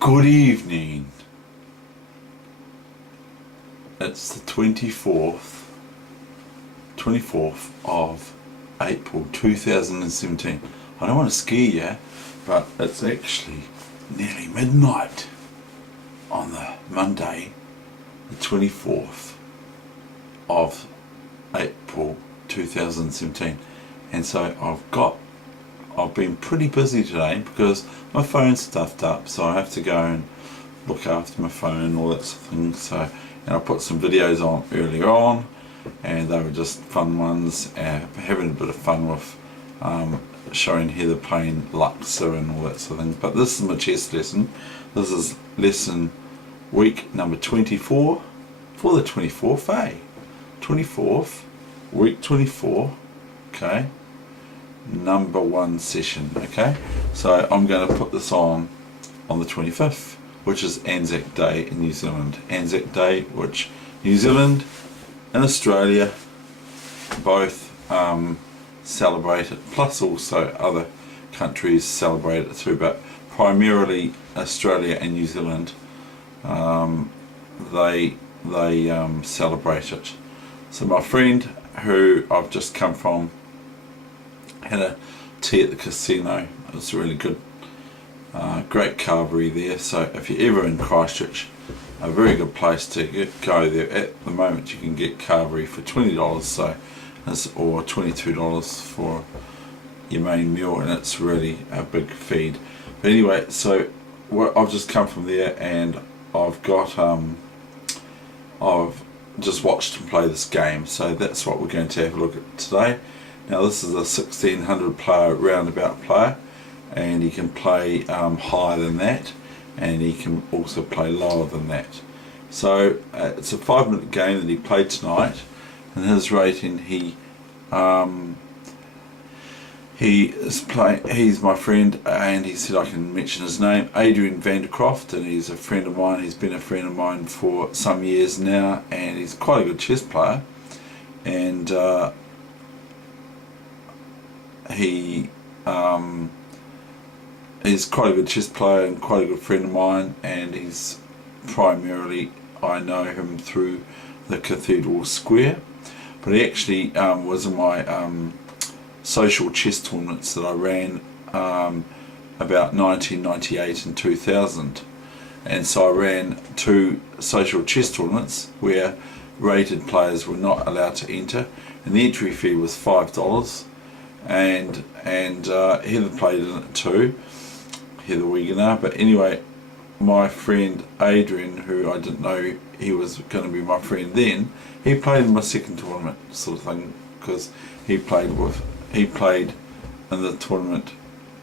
Good evening. It's the 24th of April 2017. I don't want to scare you, but it's actually nearly midnight on the Monday, the 24th of April 2017. And so I've been pretty busy today because my phone's stuffed up, so I have to go and look after my phone and all that sort of thing. So, and I put some videos on earlier on, and they were just fun ones, having a bit of fun with showing Heather playing Luxor and all that sort of thing. But this is my chess lesson. This is lesson week number 24 for the 24th, 24th, week 24, okay, number 1 session, okay. So I'm going to put this on the 25th, which is Anzac Day in New Zealand. Anzac Day, which New Zealand and Australia both celebrate it, plus also other countries celebrate it too, but primarily Australia and New Zealand, they celebrate it. So my friend, who I've just come from, had a tea at the casino. It was really good, great carvery there. So if you're ever in Christchurch, a very good place to go there. At the moment you can get carvery for $20, so or $22 for your main meal, and it's really a big feed. But anyway, so I've just come from there, and I've just watched him play this game, so that's what we're going to have a look at today. Now this is a 1600 player roundabout player, and he can play higher than that, and he can also play lower than that. So it's a 5-minute game that he played tonight, and his rating, he's my friend, and he said I can mention his name, Adrian Vandercroft, and he's a friend of mine. He's been a friend of mine for some years now, and he's quite a good chess player, and he's quite a good chess player and quite a good friend of mine, and he's primarily, I know him through the Cathedral Square, but he actually was in my social chess tournaments that I ran about 1998 and 2000, and so I ran 2 social chess tournaments where rated players were not allowed to enter, and the entry fee was $5, and Heather played in it too, Heather Weegenaar. But anyway, my friend Adrian, who I didn't know he was going to be my friend then, he played in my second tournament sort of thing, because he played in the tournament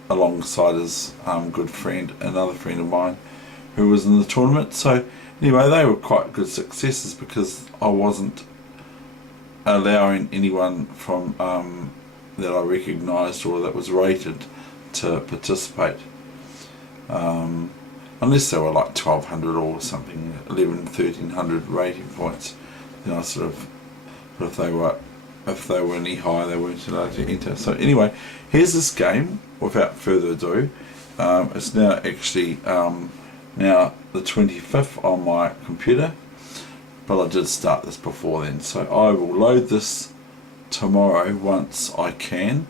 alongside his good friend, another friend of mine who was in the tournament. So anyway, they were quite good successes because I wasn't allowing anyone from that I recognised or that was rated to participate, unless they were like 1200 or something, 1300 rating points. Then I sort of, but if they were any higher, they weren't allowed to enter. So anyway, here's this game. Without further ado, it's now actually now the 25th on my computer, but I did start this before then, so I will load this tomorrow once I can,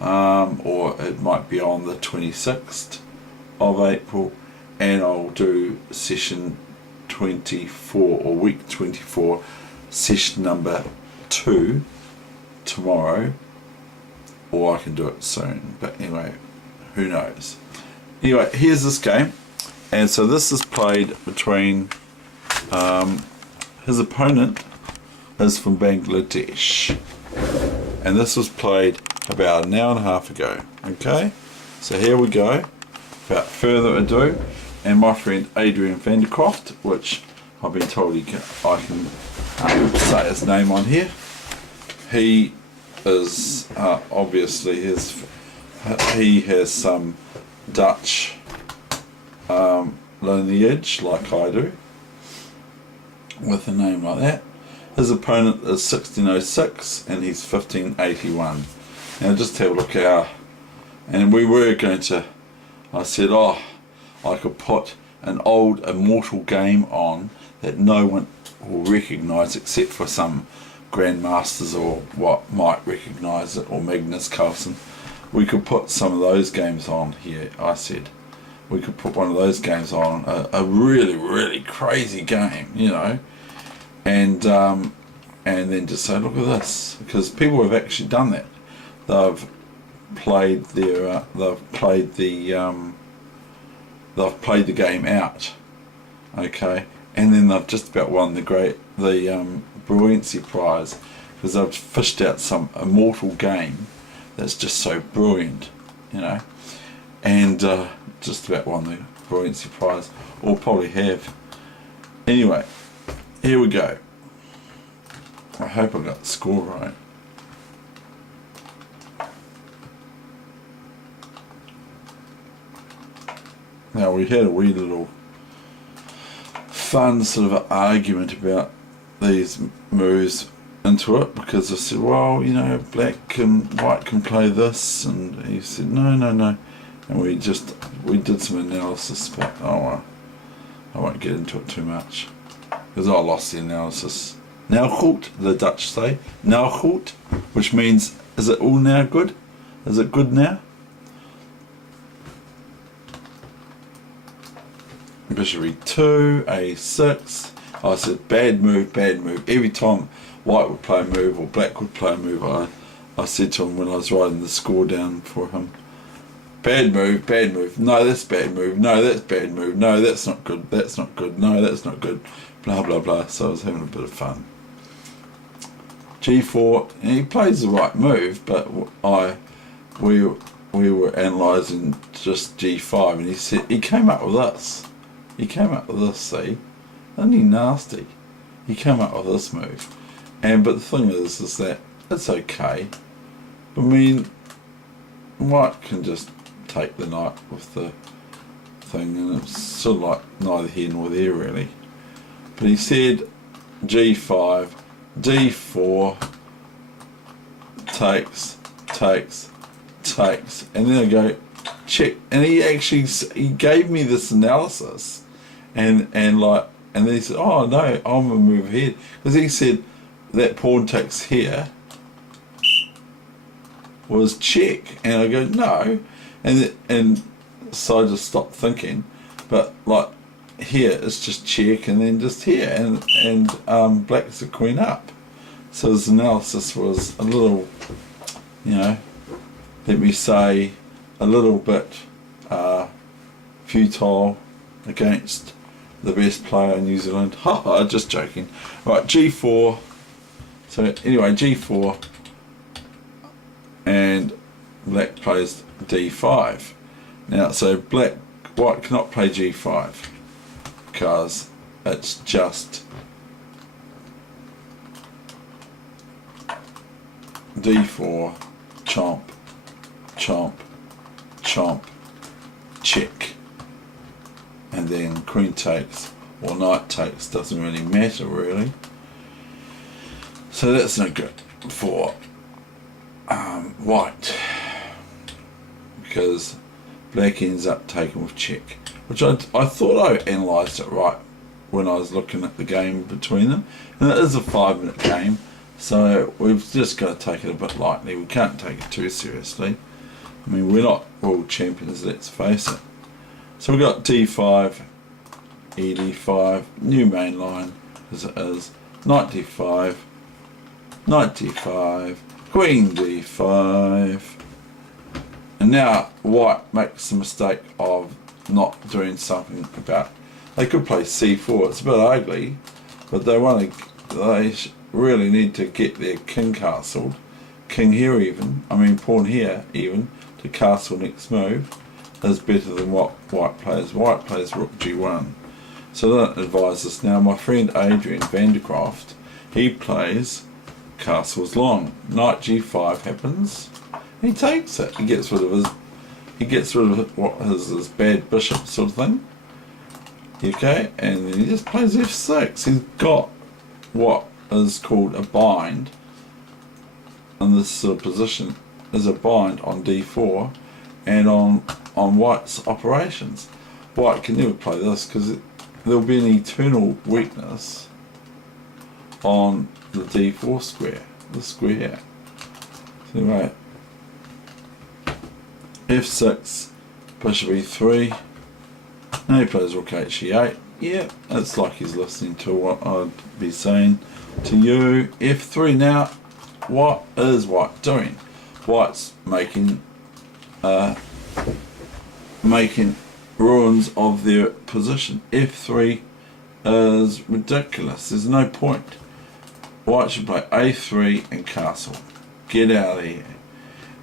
or it might be on the 26th of April, and I'll do session 24 or week 24, session number 2 tomorrow, or I can do it soon, but anyway, who knows. Anyway, here's this game, and so this is played between his opponent is from Bangladesh, and this was played about an hour and a half ago. Okay, so here we go, without further ado. And my friend Adrian Vandercroft, which I've been told I can say his name on here, he is obviously he has some Dutch lineage like I do, with a name like that. His opponent is 1606 and he's 1581. Now just have a look at and we were going to, I said, oh, I could put an old immortal game on that no one will recognise except for some grandmasters or what might recognise it, or Magnus Carlsen. We could put some of those games on here, I said. We could put one of those games on, a really, really crazy game, you know, and then just say, look at this, because people have actually done that. They've played their, they've played the game out, okay, and then they've just about won the brilliancy prize, because they've fished out some immortal game that's just so brilliant, you know, and just about won the brilliancy prize, or probably have. Anyway, here we go. I hope I got the score right. Now, we had a wee little fun sort of argument about these moves into it, because I said, well, you know, black and white can play this, and he said no, and we did some analysis, but I won't get into it too much, because I lost the analysis. Now goed, the Dutch say. Now goed, which means, is it all now good? Is it good now? Bishop e2, a6. I said bad move, bad move. Every time white would play a move or black would play a move, I said to him when I was writing the score down for him, bad move, bad move. No, that's bad move. No, that's bad move. No, that's not good. That's not good. No, that's not good. Blah blah blah. So I was having a bit of fun. G4, and he plays the right move, but we were analysing just G5, and he said he came up with this. He came up with this. See, isn't he nasty? He came up with this move, but the thing is that it's okay. I mean, white can just take the knight with the thing, and it's sort of like neither here nor there really. But he said G5, D4, takes, and then I go check, and he gave me this analysis, and then he said, oh no, I'm gonna move ahead, because he said that pawn takes here was check, and I go no, and so I just stopped thinking, but like here it's just check, and then just here, and black's the queen up. So his analysis was a little, you know, let me say, a little bit futile against the best player in New Zealand. Haha, just joking. Right, G4. So anyway, G4, and black plays D5. Now, so white cannot play G5 because it's just D4, chomp, chomp, chomp, check, and then queen takes or knight takes, doesn't really matter really. So that's no good for white, because black ends up taking with check, which I thought I analysed it right when I was looking at the game between them, and it is a 5-minute game, so we've just got to take it a bit lightly. We can't take it too seriously. I mean, we're not world champions, let's face it. So we've got D5, ED5, new main line as it is, knight D5, knight D5, queen D5, and now white makes the mistake of not doing something about. They could play C4. It's a bit ugly, but they really need to get their king castled, king here even. I mean pawn here even to castle next move is better than what white plays. White plays rook G1. So that advises now. My friend Adrian Vandercroft, he plays castles long. Knight G5 happens. He takes it. He gets rid of what is his bad bishop sort of thing. Okay, and then he just plays F6. He's got what is called a bind, and this sort of position is a bind on D4 and on white's operations. white can never play this because there'll be an eternal weakness on the d4 square, the square. So right, f6, bishop e3. Now he plays rook h8. Yeah, it's like he's listening to what I'd be saying to you. f3. Now, what is white doing? White's making ruins of their position. f3 is ridiculous. There's no point. White should play a3 and castle. Get out of here.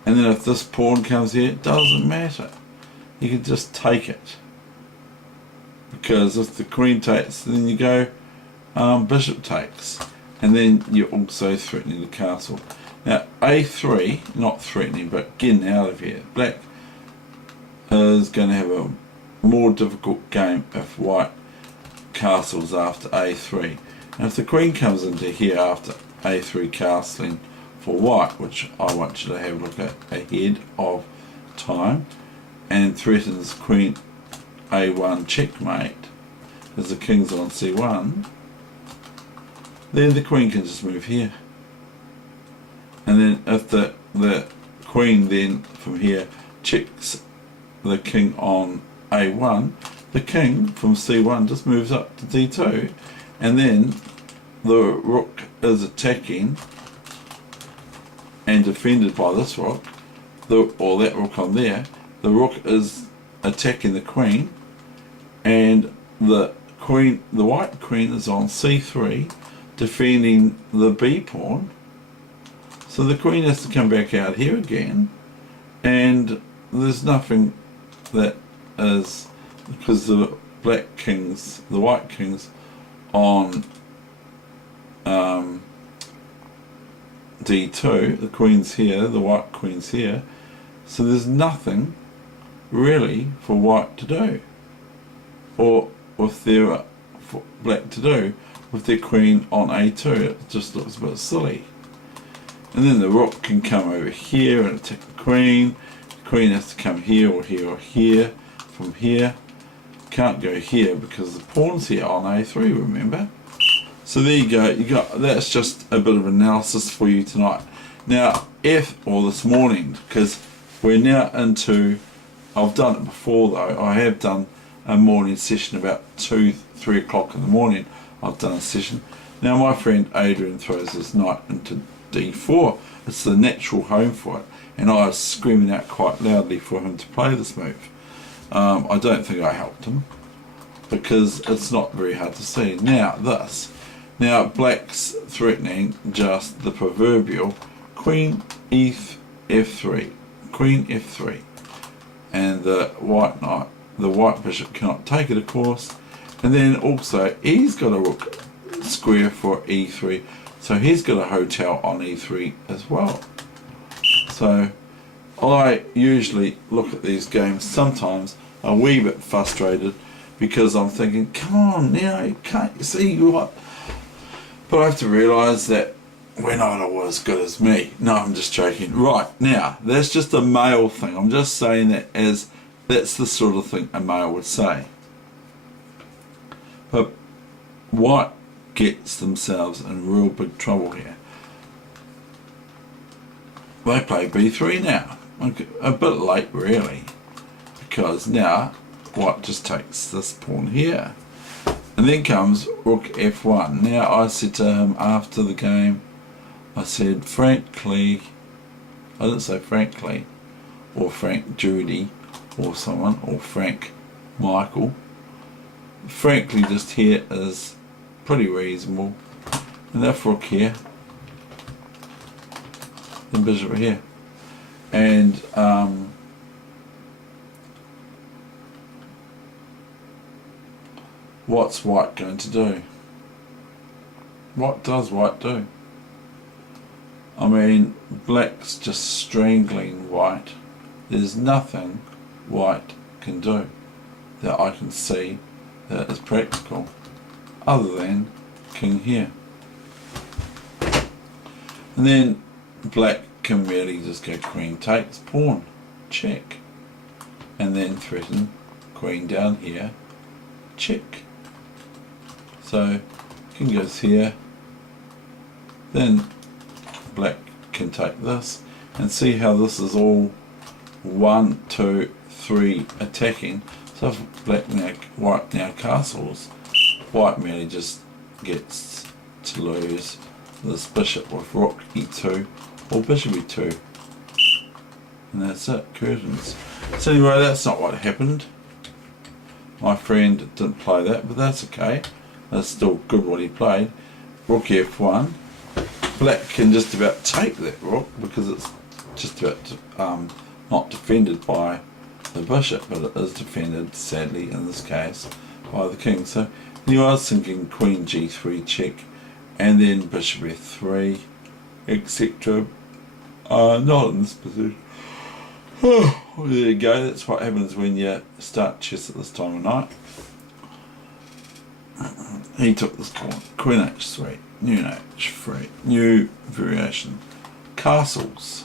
And then if this pawn comes here, it doesn't matter. You can just take it. Because if the queen takes, then you go bishop takes. And then you're also threatening the castle. Now a3, not threatening, but getting out of here. Black is going to have a more difficult game if white castles after a3. And if the queen comes into here after a3 castling for white, which I want you to have a look at ahead of time, and threatens queen a1 checkmate as the king's on c1, then the queen can just move here. And then if the queen then from here checks the king on a1, the king from c1 just moves up to d2, and then the rook is attacking and defended by this rook, or that rook on there. The rook is attacking the queen, and the white queen is on c3 defending the b pawn. So the queen has to come back out here again, and there's nothing that is, because the white king's on d2, the queen's here, the white queen's here, so there's nothing really for white to do, or with their for black to do with their queen on a2. It just looks a bit silly. And then the rook can come over here and attack the queen. The queen has to come here or here or here. From here, can't go here because the pawn's here on a3, remember? So there you go. That's just a bit of analysis for you tonight. Now, this morning, because we're now into, I've done it before though, I have done a morning session about 2-3 o'clock in the morning. I've done a session. Now my friend Adrian throws his knight into d4. It's the natural home for it, and I was screaming out quite loudly for him to play this move. I don't think I helped him because it's not very hard to see. Now this. Now black's threatening just the proverbial queen f3, queen f3, and the white knight, the white bishop cannot take it, of course. And then also he's got a rook square for e3, so he's got a hotel on e3 as well. So I usually look at these games sometimes a wee bit frustrated because I'm thinking, come on, can't you see what? But I have to realise that we're not all as good as me. No, I'm just joking. Right, now, that's just a male thing. I'm just saying that as that's the sort of thing a male would say. But white gets themselves in real big trouble here. They play b3 now. A bit late really, because now white just takes this pawn here. And then comes rook f1. Now I said to him after the game, I said, frankly, I didn't say frankly, or Frank Judy, or someone, or Frank Michael. Frankly, just here is pretty reasonable. And that rook here, the bishop here. And what's white going to do? What does white do? I mean, black's just strangling white. There's nothing white can do that I can see that is practical other than king here. And then black can really just go queen takes, pawn, check, and then threaten queen down here, check. So king goes here, then black can take this, and see how this is all 1, 2, 3 attacking. So if white now castles, white merely just gets to lose this bishop with rook e2 or bishop e2, and that's it, curtains. So anyway, that's not what happened. My friend didn't play that, but that's okay. That's still good what he played. Rook f1. Black can just about take that rook because it's just about not defended by the bishop, but it is defended, sadly in this case, by the king. So anyway, I was thinking queen g3 check, and then bishop f3, etc. Not in this position. Oh, there you go, that's what happens when you start chess at this time of night. He took this pawn, queen h3, new h3, new variation, castles,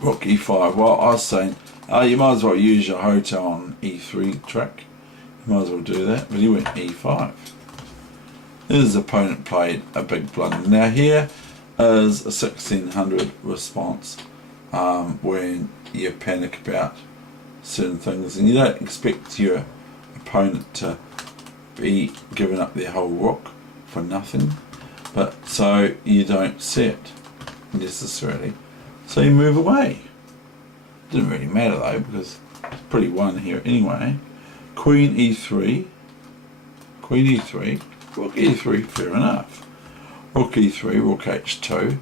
rook e5. Well, I was saying, you might as well use your hotel on e3 trick, you might as well do that, but he went e5. His opponent played a big blunder. Now here is a 1600 response when you panic about certain things and you don't expect your opponent to be giving up their whole rook for nothing, but so you don't set necessarily, so you move away. Didn't really matter though because it's pretty won here anyway. Queen e3, rook e3, fair enough. Rook e3, rook h2,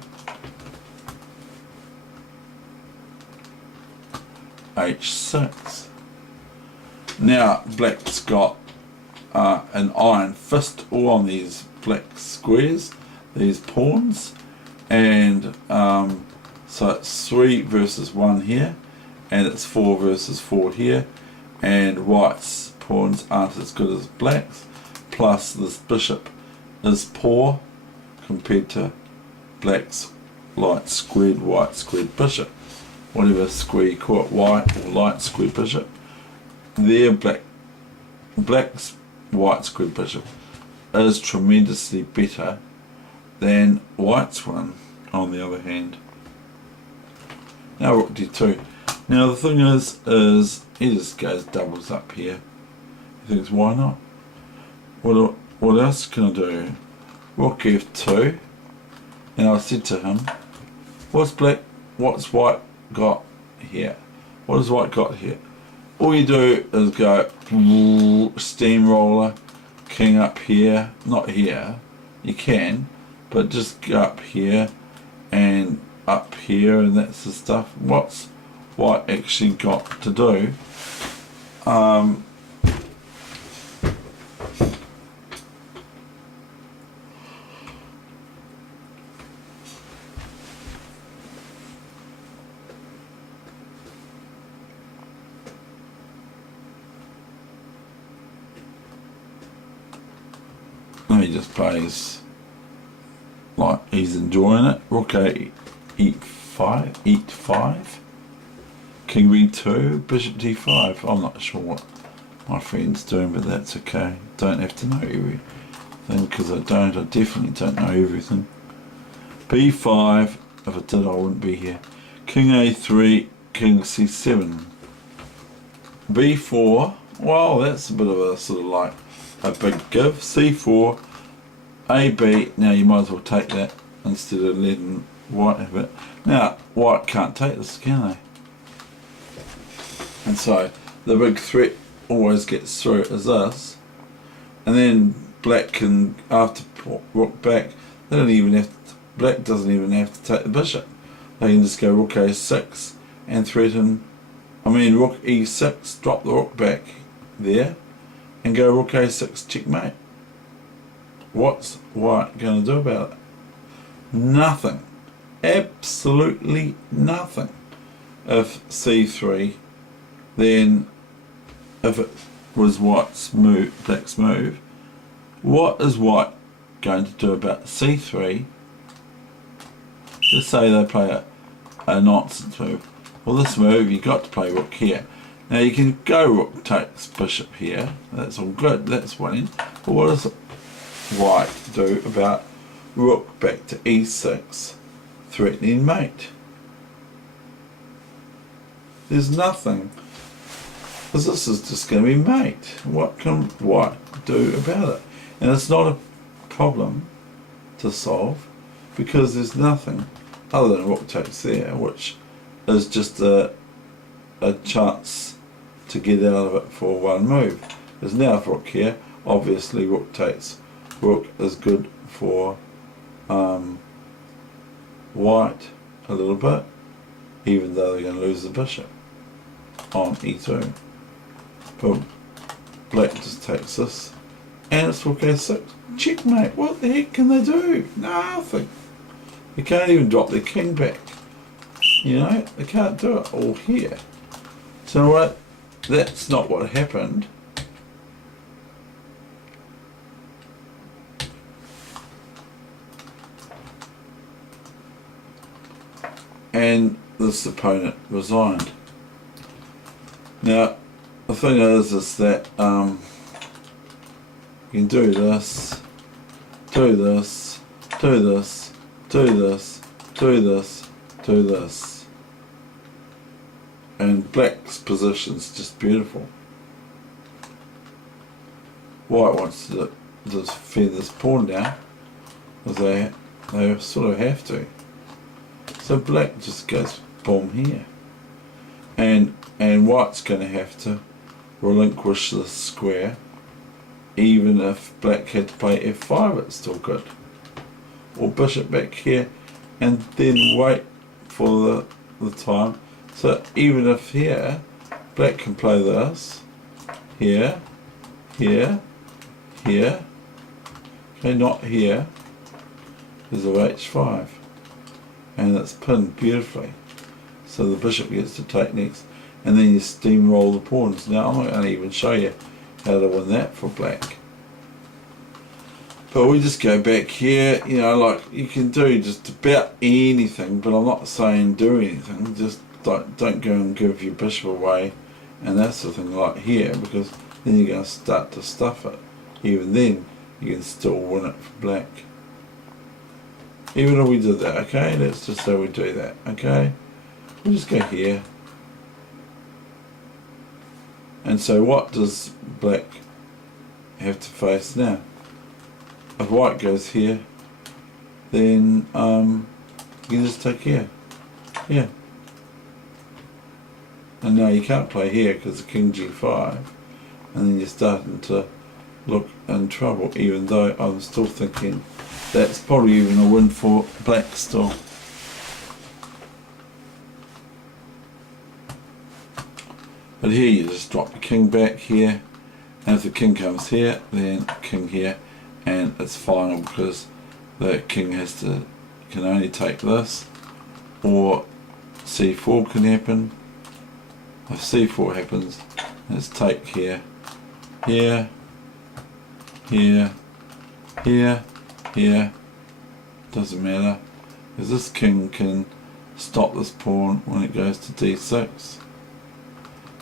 h6. Now black's got an iron fist all on these black squares, these pawns, and so it's 3 versus 1 here, and it's 4 versus 4 here, and white's pawns aren't as good as black's, plus this bishop is poor compared to black's light squared white squared bishop, whatever square you call it, white or light squared bishop. There black's white squared bishop is tremendously better than white's one, on the other hand. Now rook d2. Now the thing is he just goes doubles up here. He thinks, why not? What else can I do? Rook f2, and I said to him, what's white got here? What has white got here? All you do is go steamroller, king up here, not here, you can, but just go up here and up here, and that's the stuff. What's white actually got to do? He just plays like he's enjoying it. Rook e5, king b2, bishop d5. I'm not sure what my friend's doing, but that's okay. Don't have to know everything, because I definitely don't know everything. b5, if I did I wouldn't be here. King a3, king c7. b4, well that's a bit of a sort of like a big give. c4, ab, now you might as well take that instead of letting white have it. Now white can't take this, can they? And so the big threat always gets through is this, and then black can, after rook back, they don't even have to, black doesn't even have to take the bishop. They can just go rook a6 and threaten, rook e6, drop the rook back there and go rook a6 checkmate. What's white going to do about it? Nothing. Absolutely nothing. If c3, then if it was white's move, black's move, what is white going to do about c3? Just say they play a nonsense move. Well, this move you got to play rook here. Now you can go rook takes bishop here. That's all good. That's winning. But what does white do about rook back to e6, threatening mate? There's nothing. Because this is just going to be mate. What can white do about it? And it's not a problem to solve because there's nothing other than rook takes there, which is just a chance to get out of it for one move. There's now rook here. Obviously rook takes. Rook is good for white a little bit, even though they're going to lose the bishop on e2. But black just takes this, and it's rook a6. Checkmate. What the heck can they do? Nothing. They can't even drop their king back. You know, they can't do it all here. So what? That's not what happened. And this opponent resigned. Now, the thing is that you can do this, do this, do this, do this, do this, do this. And black's position's just beautiful. White wants to just feed this pawn down, because they sort of have to. So black just goes boom here. And white's going to have to relinquish this square. Even if black had to play f5, it's still good. Or bishop back here, and then wait for the time. So even if here, black can play this, here, here, here, okay, not here, there's a h5, and it's pinned beautifully. So the bishop gets to take next, and then you steamroll the pawns. Now I'm not going to even show you how to win that for black. But we just go back here, you know, like you can do just about anything, but I'm not saying do anything, just don't go and give your bishop away and that sort of thing like here, because then you're going to start to stuff it. Even then, you can still win it for black. Even if we did that, okay, that's just how we do that, okay? We'll just go here. And so what does black have to face now? If white goes here, then you can just take here. Yeah. And now you can't play here because the king g5, and then you're starting to look in trouble, even though I'm still thinking that's probably even a win for black still. But here you just drop the king back here, and if the king comes here, then king here, and it's final because the king can only take this, or c4 can happen. If c4 happens, let's take here, here, here, here, here, doesn't matter, because this king can stop this pawn when it goes to d6.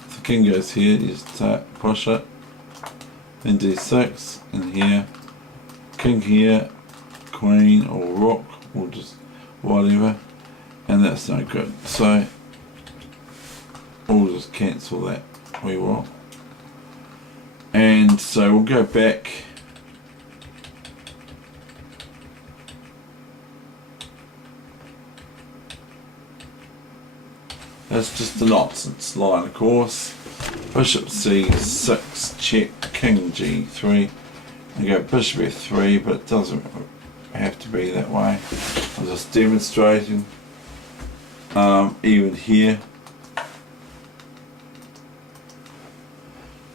If the king goes here, you just push it, then d6, and here, king here, queen or rook, or just whatever, and that's no good. So we'll just cancel that, we will. And so we'll go back. That's just a nonsense line, of course. Bishop c6, check, king g3. And go bishop f3, but it doesn't have to be that way. I'm just demonstrating. Even here.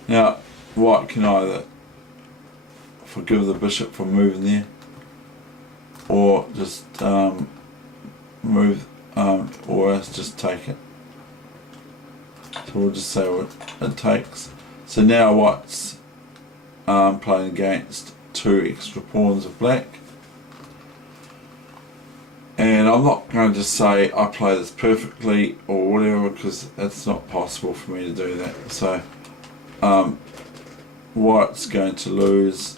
Now, white can either forgive the bishop from moving there, or just move, or else just take it. So we'll just say what it takes. So now white's playing against two extra pawns of black, and And I'm not going to just say I play this perfectly or whatever, because it's not possible for me to do that. So white's going to lose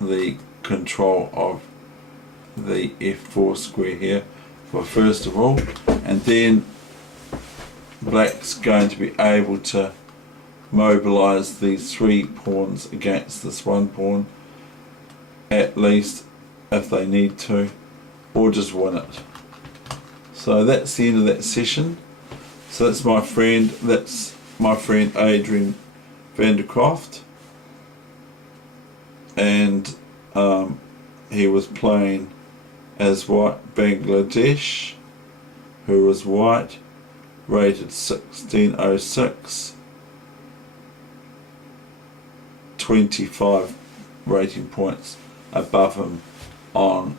the control of the f4 square here for first of all, and then black's going to be able to mobilize these 3 pawns against this 1 pawn, at least if they need to, or just win it. So that's the end of that session. So that's my friend Adrian Vandercroft, and he was playing as white Bangladesh, who was white, rated 1606, 25 rating points above him on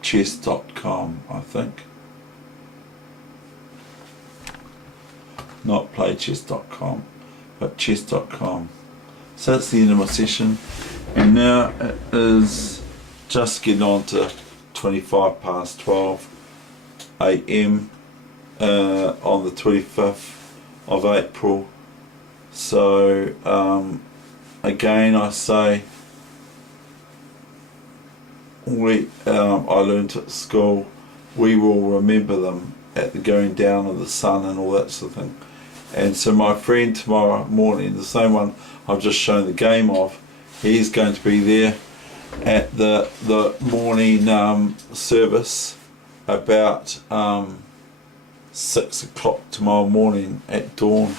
chess.com, I think. Not playchess.com, but chess.com. So that's the end of my session, and now it is just getting on to 25 past 12 AM on the 25th of April. So again, I say, I learned at school, we will remember them at the going down of the sun and all that sort of thing. And so my friend tomorrow morning, the same one I've just shown the game of, he's going to be there at the morning service about 6 o'clock tomorrow morning at dawn.